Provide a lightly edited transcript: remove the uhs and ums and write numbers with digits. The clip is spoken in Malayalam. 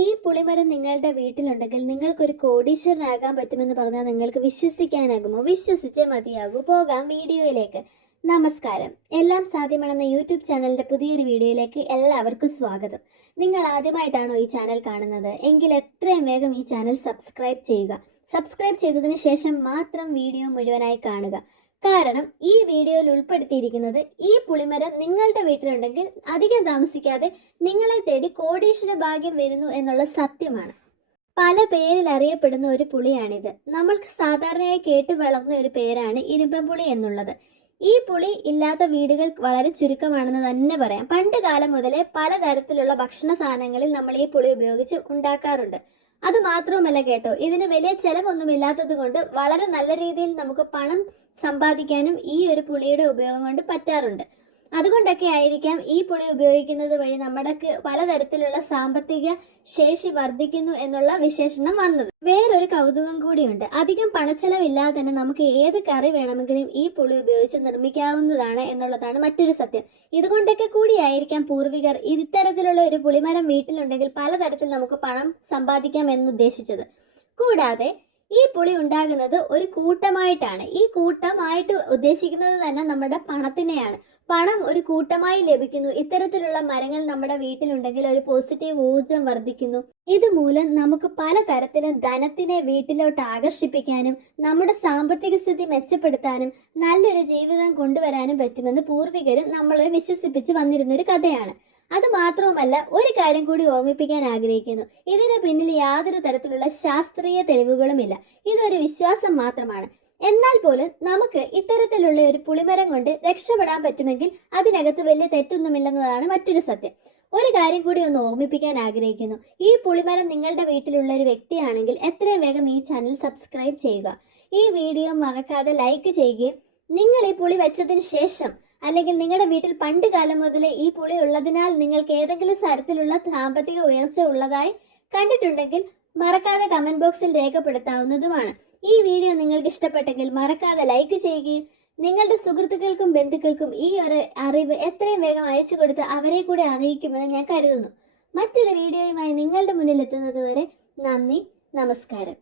ഈ പുളിമരം നിങ്ങളുടെ വീട്ടിലുണ്ടെങ്കിൽ നിങ്ങൾക്കൊരു കോടീശ്വരനാകാൻ പറ്റുമെന്ന് പറഞ്ഞാൽ നിങ്ങൾക്ക് വിശ്വസിക്കാനാകുമോ? വിശ്വസിച്ചേ മതിയാകൂ. പോകാം വീഡിയോയിലേക്ക്. നമസ്കാരം. എല്ലാം സാധ്യമാണെന്ന യൂട്യൂബ് ചാനലിന്റെ പുതിയൊരു വീഡിയോയിലേക്ക് എല്ലാവർക്കും സ്വാഗതം. നിങ്ങൾ ആദ്യമായിട്ടാണോ ഈ ചാനൽ കാണുന്നത് എങ്കിൽ എത്രയും വേഗം ഈ ചാനൽ സബ്സ്ക്രൈബ് ചെയ്യുക. സബ്സ്ക്രൈബ് ചെയ്തതിന് ശേഷം മാത്രം വീഡിയോ മുഴുവനായി കാണുക. കാരണം ഈ വീഡിയോയിൽ ഉൾപ്പെടുത്തിയിരിക്കുന്നത് ഈ പുളിമരം നിങ്ങളുടെ വീട്ടിലുണ്ടെങ്കിൽ അധികം താമസിക്കാതെ നിങ്ങളെ തേടി കോടീശ്വര ഭാഗ്യം വരുന്നു എന്നുള്ള സത്യമാണ്. പല പേരിൽ അറിയപ്പെടുന്ന ഒരു പുളിയാണിത്. നമ്മൾക്ക് സാധാരണയായി കേട്ടു വളർന്ന ഒരു പേരാണ് ഇരുമ്പൻപുളി എന്നുള്ളത്. ഈ പുളി ഇല്ലാത്ത വീടുകൾ വളരെ ചുരുക്കമാണെന്ന് തന്നെ പറയാം. പണ്ട് കാലം മുതലേ പലതരത്തിലുള്ള ഭക്ഷണ സാധനങ്ങളിൽ നമ്മൾ ഈ പുളി ഉപയോഗിച്ച് ഉണ്ടാക്കാറുണ്ട്. അത് മാത്രവുമല്ല കേട്ടോ, ഇതിന് വലിയ ചെലവൊന്നും ഇല്ലാത്തത് കൊണ്ട് വളരെ നല്ല രീതിയിൽ നമുക്ക് പണം സമ്പാദിക്കാനും ഈ ഒരു പുളിയുടെ ഉപയോഗം കൊണ്ട് പറ്റാറുണ്ട്. അതുകൊണ്ടൊക്കെ ആയിരിക്കാം ഈ പുളി ഉപയോഗിക്കുന്നത് വഴി നമ്മുടെ പലതരത്തിലുള്ള സാമ്പത്തിക ശേഷി വർദ്ധിക്കുന്നു എന്നുള്ള വിശേഷണം വന്നത്. വേറൊരു കൗതുകം കൂടിയുണ്ട്. അധികം പണച്ചെലവില്ലാതെ തന്നെ നമുക്ക് ഏത് കറി വേണമെങ്കിലും ഈ പുളി ഉപയോഗിച്ച് നിർമ്മിക്കാവുന്നതാണ് എന്നുള്ളതാണ് മറ്റൊരു സത്യം. ഇതുകൊണ്ടൊക്കെ കൂടിയായിരിക്കാം പൂർവികർ ഇത്തരത്തിലുള്ള ഒരു പുളിമരം വീട്ടിലുണ്ടെങ്കിൽ പലതരത്തിൽ നമുക്ക് പണം സമ്പാദിക്കാം എന്നുദ്ദേശിച്ചത്. കൂടാതെ ഈ പുളി ഉണ്ടാകുന്നത് ഒരു കൂട്ടമായിട്ടാണ്. ഈ കൂട്ടമായിട്ട് ഉദ്ദേശിക്കുന്നത് തന്നെ നമ്മുടെ പണത്തിനെയാണ്. പണം ഒരു കൂട്ടമായി ലഭിക്കുന്നു. ഇത്തരത്തിലുള്ള മരങ്ങൾ നമ്മുടെ വീട്ടിലുണ്ടെങ്കിൽ ഒരു പോസിറ്റീവ് ഊർജം വർദ്ധിക്കുന്നു. ഇതുമൂലം നമുക്ക് പലതരത്തിലും ധനത്തിനെ വീട്ടിലോട്ട് ആകർഷിപ്പിക്കാനും നമ്മുടെ സാമ്പത്തിക സ്ഥിതി മെച്ചപ്പെടുത്താനും നല്ലൊരു ജീവിതം കൊണ്ടുവരാനും പറ്റുമെന്ന് പൂർവികരും നമ്മളെ വിശ്വസിപ്പിച്ച് വന്നിരുന്നൊരു കഥയാണ്. അത് മാത്രവുമല്ല, ഒരു കാര്യം കൂടി ഓർമ്മിപ്പിക്കാൻ ആഗ്രഹിക്കുന്നു. ഇതിന് പിന്നിൽ യാതൊരു തരത്തിലുള്ള ശാസ്ത്രീയ തെളിവുകളുമില്ല. ഇതൊരു വിശ്വാസം മാത്രമാണ്. എന്നാൽ പോലും നമുക്ക് ഇത്തരത്തിലുള്ള ഒരു പുളിമരം കൊണ്ട് രക്ഷപ്പെടാൻ പറ്റുമെങ്കിൽ അതിനകത്ത് വലിയ തെറ്റൊന്നുമില്ലെന്നതാണ് മറ്റൊരു സത്യം. ഒരു കാര്യം കൂടി ഒന്ന് ഓർമ്മിപ്പിക്കാൻ ആഗ്രഹിക്കുന്നു. ഈ പുളിമരം നിങ്ങളുടെ വീട്ടിലുള്ള ഒരു വ്യക്തിയാണെങ്കിൽ എത്രയും വേഗം ഈ ചാനൽ സബ്സ്ക്രൈബ് ചെയ്യുക. ഈ വീഡിയോ മറക്കാതെ ലൈക്ക് ചെയ്യുകയും നിങ്ങൾ ഈ പുളി വെച്ചതിന് ശേഷം അല്ലെങ്കിൽ നിങ്ങളുടെ വീട്ടിൽ പണ്ട് കാലം മുതലേ ഈ പുളി ഉള്ളതിനാൽ നിങ്ങൾക്ക് ഏതെങ്കിലും തരത്തിലുള്ള സാമ്പത്തിക ഉയർച്ച ഉള്ളതായി കണ്ടിട്ടുണ്ടെങ്കിൽ മറക്കാതെ കമന്റ് ബോക്സിൽ രേഖപ്പെടുത്താവുന്നതുമാണ്. ഈ വീഡിയോ നിങ്ങൾക്ക് ഇഷ്ടപ്പെട്ടെങ്കിൽ മറക്കാതെ ലൈക്ക് ചെയ്യുകയും നിങ്ങളുടെ സുഹൃത്തുക്കൾക്കും ബന്ധുക്കൾക്കും ഈ ഒരു അറിവ് എത്രയും വേഗം അയച്ചു കൊടുത്ത് അവരെ കൂടെ അറിയിക്കുമെന്ന് ഞാൻ കരുതുന്നു. മറ്റൊരു വീഡിയോയുമായി നിങ്ങളുടെ മുന്നിൽ എത്തുന്നത് വരെ നന്ദി, നമസ്കാരം.